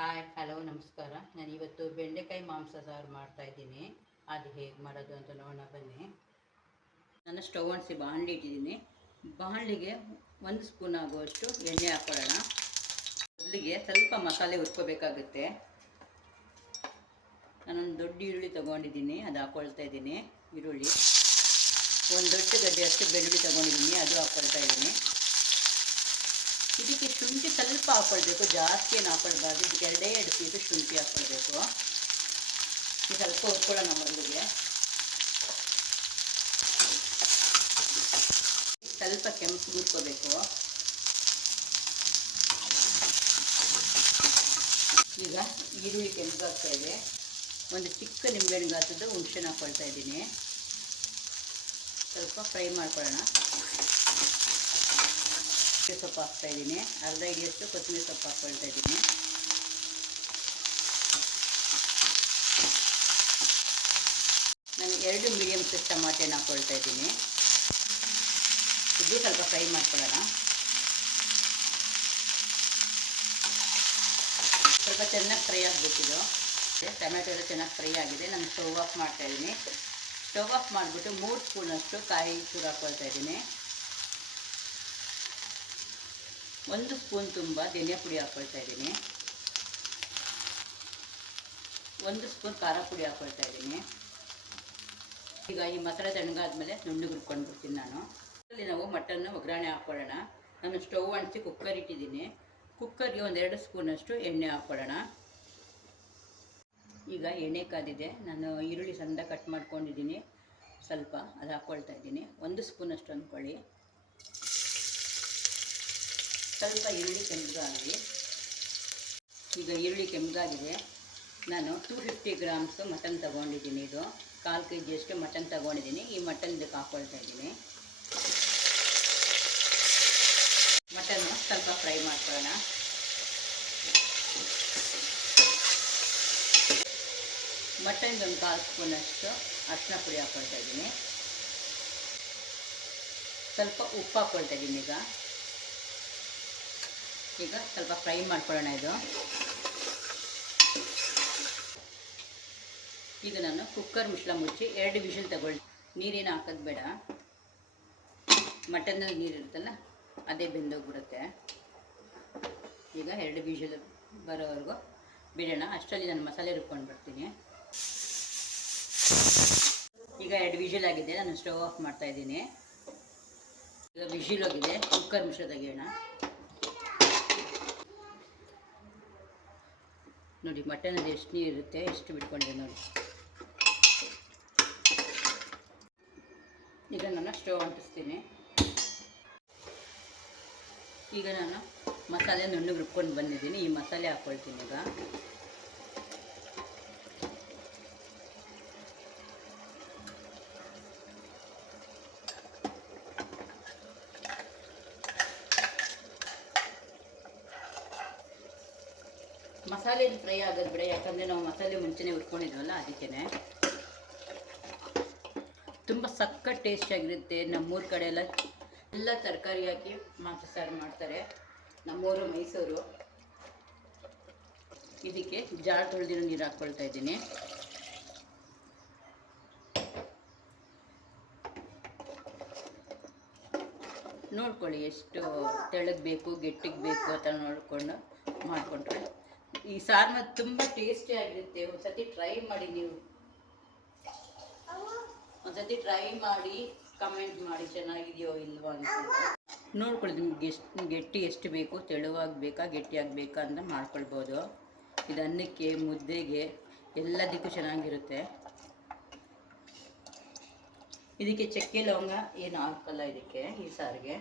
Hi hello ನಮಸ್ಕಾರ. ನಾನು ಇವತ್ತು ಬೆಂಡೆಕಾಯಿ ಮಾಂಸ ಸಾರು ಮಾಡ್ತಾಯಿದ್ದೀನಿ. ಅದು ಹೇಗೆ ಮಾಡೋದು ಅಂತ ನೋಡೋಣ ಬನ್ನಿ. ನಾನು ಸ್ಟವ್ ಅಂಟಿಸಿ ಬಾಣಲಿ ಇಟ್ಟಿದ್ದೀನಿ. ಬಾಣಲಿಗೆ 1 ಸ್ಪೂನ್ ಆಗುವಷ್ಟು ಎಣ್ಣೆ ಹಾಕ್ಕೊಳ್ಳೋಣ. ಮೊದಲಿಗೆ ಸ್ವಲ್ಪ ಮಸಾಲೆ ಹುರ್ಕೋಬೇಕಾಗುತ್ತೆ. ನಾನೊಂದು ದೊಡ್ಡ ಈರುಳ್ಳಿ ತೊಗೊಂಡಿದ್ದೀನಿ, ಅದು ಹಾಕ್ಕೊಳ್ತಾ ಇದ್ದೀನಿ. ಈರುಳ್ಳಿ ಒಂದು ದೊಡ್ಡ ಗಡ್ಡೆಯಷ್ಟು ಬೆಳ್ಳುಳ್ಳಿ ತೊಗೊಂಡಿದ್ದೀನಿ, ಅದು ಹಾಕ್ಕೊಳ್ತಾ ಇದ್ದೀನಿ. ಇದಕ್ಕೆ ಶುಂಠಿ ಸ್ವಲ್ಪ ಹಾಕ್ಕೊಳ್ಬೇಕು, ಜಾಸ್ತಿ ಏನು ಹಾಕ್ಕೊಳ್ಬಾರ್ದು. ಇದಕ್ಕೆ 2 ಪೀಸು ಶುಂಠಿ ಹಾಕ್ಕೊಳ್ಬೇಕು. ಇದು ಸ್ವಲ್ಪ ಹುರ್ಕೊಳ್ಳೋಣ. ಮೊದಲಿಗೆ ಸ್ವಲ್ಪ ಕೆಂಪು ಹುರ್ಕೋಬೇಕು. ಈಗ ಈರುಳ್ಳಿ ಕೆಂಪಾಗ್ತಾ ಇದೆ. ಒಂದು ಚಿಕ್ಕ ನಿಂಬೆಹಣ್ಣು ಗಾತ್ರದ ಹುಣಸೆನ ಹಾಕ್ಕೊಳ್ತಾ ಇದ್ದೀನಿ. ಸ್ವಲ್ಪ ಫ್ರೈ ಮಾಡ್ಕೊಳ್ಳೋಣ. ಸೊಪ್ಪು ಹಾಕ್ತಾ ಇದ್ದೀನಿ. ಅರ್ಧ ಹಿಡಿಯಷ್ಟು ಕೊತ್ತಂಬರಿ ಸೊಪ್ಪು ಹಾಕ್ಕೊಳ್ತಾ ಇದ್ದೀನಿ. ನಾನು 2 ಮೀಡಿಯಮ್ ಸೈಜ್ ಟಮಾಟೆನ ಹಾಕ್ಕೊಳ್ತಾ ಇದ್ದೀನಿ. ಇದು ಸ್ವಲ್ಪ ಫ್ರೈ ಮಾಡ್ಕೊಳ್ಳೋಣ. ಸ್ವಲ್ಪ ಚೆನ್ನಾಗಿ ಫ್ರೈ ಆಗಬೇಕಿದು. ಟೊಮೆಟೊ ಎಲ್ಲ ಚೆನ್ನಾಗಿ ಫ್ರೈ ಆಗಿದೆ. ನಾನು ಸ್ಟವ್ ಆಫ್ ಮಾಡ್ತಾಯಿದ್ದೀನಿ. ಸ್ಟವ್ ಆಫ್ ಮಾಡಿಬಿಟ್ಟು 3 ಸ್ಪೂನಷ್ಟು ಕಾಯಿ ಚೂರು ಹಾಕ್ಕೊಳ್ತಾ ಇದ್ದೀನಿ. 1 ಸ್ಪೂನ್ ತುಂಬ ಧನಿಯಾ ಪುಡಿ ಹಾಕ್ಕೊಳ್ತಾ ಇದ್ದೀನಿ. 1 ಸ್ಪೂನ್ ಖಾರ ಪುಡಿ ಹಾಕ್ಕೊಳ್ತಾ ಇದ್ದೀನಿ. ಈಗ ಈ ಮಸಾಲೆ ತಣ್ಣಗಾದ್ಮೇಲೆ ನುಣ್ಣಗೆ ಹುರ್ಕೊಂಡ್ಬಿಡ್ತೀನಿ ನಾನು. ಇಲ್ಲಿ ನಾವು ಮಟನ್ನ ಒಗ್ಗರಣೆ ಹಾಕ್ಕೊಳ್ಳೋಣ. ನಾನು ಸ್ಟವ್ ಅಂಟಿಸಿ ಕುಕ್ಕರ್ ಇಟ್ಟಿದ್ದೀನಿ. ಕುಕ್ಕರ್ಗೆ 1-2 ಸ್ಪೂನಷ್ಟು ಎಣ್ಣೆ ಹಾಕ್ಕೊಳ್ಳೋಣ. ಈಗ ಎಣ್ಣೆ ಕಾದಿದೆ. ನಾನು ಈರುಳ್ಳಿ ಸಣ್ಣ ಕಟ್ ಮಾಡ್ಕೊಂಡಿದ್ದೀನಿ, ಸ್ವಲ್ಪ ಅದು ಹಾಕ್ಕೊಳ್ತಾ ಇದ್ದೀನಿ. 1 ಸ್ಪೂನಷ್ಟು ಅಂದ್ಕೊಳ್ಳಿ. ಸ್ವಲ್ಪ ಈರುಳ್ಳಿ ಕೆಂಪಗಾಗಲಿ. ಈಗ ಈರುಳ್ಳಿ ಕೆಂಪಗಾಗಿದೆ. ನಾನು 250 ಗ್ರಾಮ್ಸು ಮಟನ್ ತೊಗೊಂಡಿದ್ದೀನಿ. ಇದು 1/4 kg ಮಟನ್ ತೊಗೊಂಡಿದ್ದೀನಿ. ಈ ಮಟನ್ ಇದಕ್ಕೆ ಹಾಕ್ಕೊಳ್ತಾ ಇದ್ದೀನಿ. ಮಟನ್ನು ಸ್ವಲ್ಪ ಫ್ರೈ ಮಾಡ್ಕೊಳ್ಳೋಣ. ಮಟನ್ಗೆ 1/4 ಸ್ಪೂನಷ್ಟು ಅರಿಶಿನ ಪುಡಿ ಹಾಕ್ಕೊಳ್ತಾ ಇದ್ದೀನಿ. ಸ್ವಲ್ಪ ಉಪ್ಪು ಹಾಕ್ಕೊಳ್ತಾ ಇದ್ದೀನಿ. ಈಗ ಸ್ವಲ್ಪ ಫ್ರೈ ಮಾಡ್ಕೊಳ್ಳೋಣ ಇದು. ಈಗ ನಾನು ಕುಕ್ಕರ್ ಮುಚ್ಚಳ ಮುಚ್ಚಿ 2 ವಿಷಲ್ ತಗೊಳ್ಳಿ. ನೀರೇನು ಹಾಕೋದು ಬೇಡ. ಮಟನ್ನಲ್ಲಿ ನೀರಿರುತ್ತಲ್ಲ ಅದೇ ಬೆಂದೋಗ್ಬಿಡುತ್ತೆ. ಈಗ 2 ವಿಷಲ್ ಬರೋವರೆಗೂ ಬಿಡೋಣ. ಅಷ್ಟರಲ್ಲಿ ನಾನು ಮಸಾಲೆ ರುಬ್ಕೊಂಡು ಬರ್ತೀನಿ. ಈಗ 2 ವಿಷಲ್ ಆಗಿದೆ. ನಾನು ಸ್ಟವ್ ಆಫ್ ಮಾಡ್ತಾಯಿದ್ದೀನಿ. ಈಗ ವಿಷಲ್ ಹೋಗಿದೆ. ಕುಕ್ಕರ್ ಮುಚ್ಚಳ ತೆಗೆಯೋಣ. ನೋಡಿ ಮಟನಲ್ಲಿ ಎಷ್ಟು ನೀರು ಇರುತ್ತೆ, ಎಷ್ಟು ಬಿಟ್ಕೊಂಡಿದೆ ನೋಡಿ. ಈಗ ನಾನು ಸ್ಟವ್ ಅಂಟಿಸ್ತೀನಿ. ಈಗ ನಾನು ಮಸಾಲೆ ನುಣ್ಣಗೆ ರುಬ್ಕೊಂಡು ಬಂದಿದ್ದೀನಿ. ಈ ಮಸಾಲೆ ಹಾಕ್ಕೊಳ್ತೀನಿ. ಈಗ ಮಸಾಲೆ ಫ್ರೈ ಆಗೋದು ಬಿಡ, ಯಾಕಂದರೆ ನಾವು ಮಸಾಲೆ ಮುಂಚೆನೇ ಹುರ್ಕೊಂಡಿದ್ವಲ್ಲ, ಅದಕ್ಕೇ. ತುಂಬ ಸಖತ್ ಟೇಸ್ಟಿಯಾಗಿರುತ್ತೆ. ನಮ್ಮೂರ ಕಡೆ ಎಲ್ಲ ತರಕಾರಿ ಹಾಕಿ ಮಾಂಸ ಸಾರು ಮಾಡ್ತಾರೆ. ನಮ್ಮೂರು ಮೈಸೂರು. ಇದಕ್ಕೆ ಜಾಳ ತೊಳೆದಿರೋ ನೀರು ಹಾಕ್ಕೊಳ್ತಾ ಇದ್ದೀನಿ. ನೋಡ್ಕೊಳ್ಳಿ ಎಷ್ಟು ತೆಳ್ಳಗೆ ಬೇಕು, ಗಟ್ಟಿಗೆ ಬೇಕು ಅಂತ ನೋಡಿಕೊಂಡು ಮಾಡಿಕೊಂಡ್ರೆ ಈ ಸಾರು ತುಂಬ ಟೇಸ್ಟಿಯಾಗಿರುತ್ತೆ. ಒಂದ್ಸತಿ ಟ್ರೈ ಮಾಡಿ. ನೀವು ಒಂದ್ಸತಿ ಟ್ರೈ ಮಾಡಿ ಕಮೆಂಟ್ ಮಾಡಿ ಚೆನ್ನಾಗಿದೆಯೋ ಇಲ್ವೋ ಅಂತ. ನೋಡ್ಕೊಳ್ಳಿ ನಿಮ್ಗೆ ಗಟ್ಟಿ ಎಷ್ಟು ಬೇಕು, ತೆಳುವಾಗಿ ಬೇಕಾ ಗಟ್ಟಿಯಾಗಬೇಕಾ ಅಂತ ಮಾಡ್ಕೊಳ್ಬೋದು. ಇದು ಅನ್ನಕ್ಕೆ, ಮುದ್ದೆಗೆ ಎಲ್ಲದಕ್ಕೂ ಚೆನ್ನಾಗಿರುತ್ತೆ. ಇದಕ್ಕೆ ಚಕ್ಕೆ ಲವಂಗ ಏನು ಹಾಕಲ್ಲ ಇದಕ್ಕೆ, ಈ ಸಾರಿಗೆ.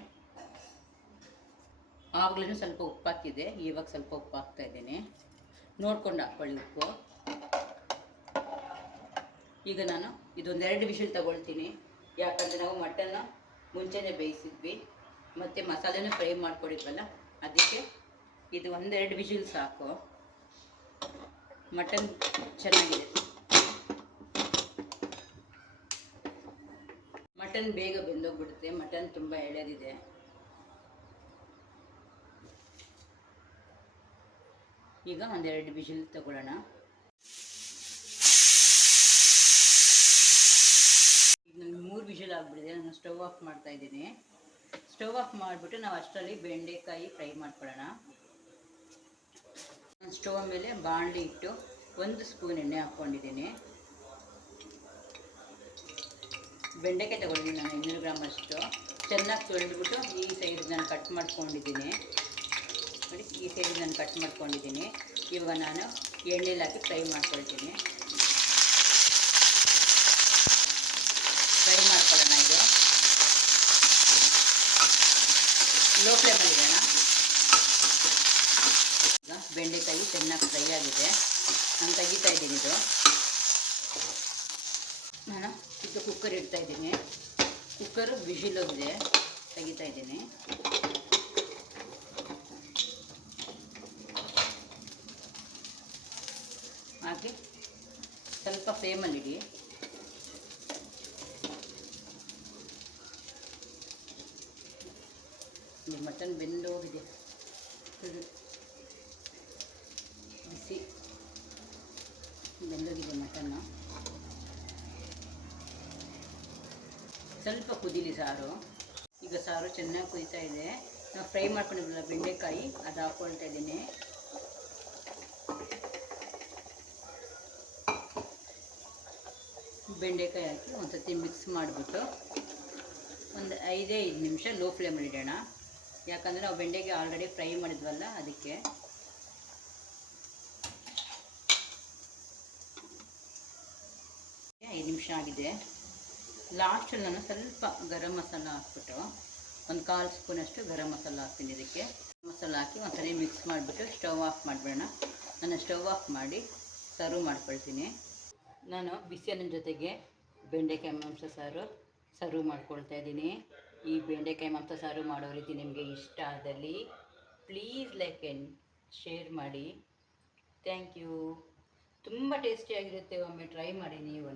ಆಗಲೂ ಸ್ವಲ್ಪ ಉಪ್ಪು ಹಾಕಿದೆ, ಇವಾಗ ಸ್ವಲ್ಪ ಉಪ್ಪು ಹಾಕ್ತಾ ಇದ್ದೀನಿ. ನೋಡ್ಕೊಂಡು ಹಾಕ್ಕೊಳ್ಳಿ ಉಪ್ಪು. ಈಗ ನಾನು ಇದೊಂದು 2 ವಿಷಲ್ ತಗೊಳ್ತೀನಿ. ಯಾಕಂದರೆ ನಾವು ಮಟನ್ನ ಮುಂಚೆನೇ ಬೇಯಿಸಿದ್ವಿ, ಮತ್ತು ಮಸಾಲೆನೂ ಫ್ರೈ ಮಾಡ್ಕೊಂಡಿದ್ವಲ್ಲ, ಅದಕ್ಕೆ ಇದು 1-2 ವಿಷಲ್ ಸಾಕು. ಮಟನ್ ಚೆನ್ನಾಗಿದೆ. ಮಟನ್ ಬೇಗ ಬೆಂದೋಗ್ಬಿಡುತ್ತೆ. ಮಟನ್ ತುಂಬ ಎಳೆದಿದೆ. ಈಗ ಒಂದೆರಡು ವಿಜಿಲ್ ತಗೊಳ್ಳೋಣ. ಈಗ ನನಗೆ 3 ವಿಜಿಲ್ ಆಗಿಬಿಟ್ಟಿದೆ. ನಾನು ಸ್ಟವ್ ಆಫ್ ಮಾಡ್ತಾ ಇದ್ದೀನಿ. ಸ್ಟವ್ ಆಫ್ ಮಾಡಿಬಿಟ್ಟು ನಾವು ಅಷ್ಟರಲ್ಲಿ ಬೆಂಡೆಕಾಯಿ ಫ್ರೈ ಮಾಡ್ಕೊಳ್ಳೋಣ. ನಾನು ಸ್ಟವ್ ಮೇಲೆ ಬಾಣಲಿ ಇಟ್ಟು 1 ಸ್ಪೂನ್ ಎಣ್ಣೆ ಹಾಕ್ಕೊಂಡಿದ್ದೀನಿ. ಬೆಂಡೆಕಾಯಿ ತಗೊಂಡಿದ್ದೀನಿ ನಾನು 200 ಗ್ರಾಮ್ ಅಷ್ಟು. ಚೆನ್ನಾಗಿ ತೊಳೆದ್ಬಿಟ್ಟು ಈ ಸೈಜ್ ನಾನು ಕಟ್ ಮಾಡ್ಕೊಂಡಿದ್ದೀನಿ ನೋಡಿ. ಈ ಸೈಜ್ ನಾನು ಕಟ್ ಮಾಡ್ಕೊಂಡಿದ್ದೀನಿ. ಇವಾಗ ನಾನು ಎಣ್ಣೆಲಿ ಹಾಕಿ ಫ್ರೈ ಮಾಡ್ಕೊಳ್ತೀನಿ. ಫ್ರೈ ಮಾಡ್ಕೊಳ್ಳೋಣ. ಇದು ಲೋ ಫ್ಲೇಮಲ್ಲಿ ಇಡೋಣ. ಈಗ ಬೆಂಡೆಕಾಯಿ ಚೆನ್ನಾಗಿ ಫ್ರೈ ಆಗಿದೆ. ನಾನು ತೆಗಿತಾ ಇದ್ದೀನಿ. ಇದು ನಾನು ಇದು ಕುಕ್ಕರ್ ಇಡ್ತಾ ಇದ್ದೀನಿ. ಕುಕ್ಕರ್ ವಿಜಿಲ್ ಹೋಗಿದೆ, ತೆಗಿತಾ ಇದ್ದೀನಿ. ಹಾಗೆ ಸ್ವಲ್ಪ ಫ್ಲೇಮಲ್ಲಿ ಇಡಿ. ಮಟನ್ ಬೆಂದೋಗಿದೆ, ಬಿಸಿ ಬೆಂದೋಗಿದೆ ಮಟನ್ನು. ಸ್ವಲ್ಪ ಕುದೀಲಿ ಸಾರು. ಈಗ ಸಾರು ಚೆನ್ನಾಗಿ ಕುದೀತಾ ಇದೆ. ನಾವು ಫ್ರೈ ಮಾಡ್ಕೊಂಡಿದ್ವಲ್ಲ ಬೆಂಡೆಕಾಯಿ, ಅದು ಹಾಕ್ಕೊಳ್ತಾ ಇದ್ದೀನಿ. ಬೆಂಡೆಕಾಯಿ ಹಾಕಿ ಒಂದು ಸರ್ತಿ ಮಿಕ್ಸ್ ಮಾಡಿಬಿಟ್ಟು ಒಂದು 5 ನಿಮಿಷ ಲೋ ಫ್ಲೇಮಲ್ಲಿ ಇಡೋಣ. ಯಾಕಂದರೆ ನಾವು ಬೆಂಡೆಕಾಯಿ ಆಲ್ರೆಡಿ ಫ್ರೈ ಮಾಡಿದ್ವಲ್ಲ, ಅದಕ್ಕೆ. ಐದು ನಿಮಿಷ ಆಗಿದೆ. ಲಾಸ್ಟಲ್ಲಿ ನಾನು ಸ್ವಲ್ಪ ಗರಂ ಮಸಾಲ ಹಾಕ್ಬಿಟ್ಟು 1/4 ಸ್ಪೂನಷ್ಟು ಗರಂ ಮಸಾಲ ಹಾಕ್ತೀನಿ. ಇದಕ್ಕೆ ಮಸಾಲ ಹಾಕಿ ಒಂದ್ಸರಿ ಮಿಕ್ಸ್ ಮಾಡಿಬಿಟ್ಟು ಸ್ಟವ್ ಆಫ್ ಮಾಡಿಬಿಡೋಣ. ನಾನು ಸ್ಟವ್ ಆಫ್ ಮಾಡಿ ಸರ್ವ್ ಮಾಡ್ಕೊಳ್ತೀನಿ. ನಾನು ಬಿಸಿ ಅನ್ನದ ಜೊತೆಗೆ ಬೆಂಡೆಕಾಯಿ ಮಾಂಸ ಸಾರು ಸರ್ವ್ ಮಾಡ್ಕೊಳ್ತಾ ಇದ್ದೀನಿ. ಈ ಬೆಂಡೆಕಾಯಿ ಮಾಂಸ ಸಾರು ಮಾಡೋ ರೀತಿ ನಿಮಗೆ ಇಷ್ಟ ಆದಲ್ಲಿ ಪ್ಲೀಸ್ ಲೈಕ್ ಆ್ಯಂಡ್ ಶೇರ್ ಮಾಡಿ. Thank you. ತುಂಬ ಟೇಸ್ಟಿಯಾಗಿರುತ್ತೆ. ಒಮ್ಮೆ ಟ್ರೈ ಮಾಡಿ ನೀವು.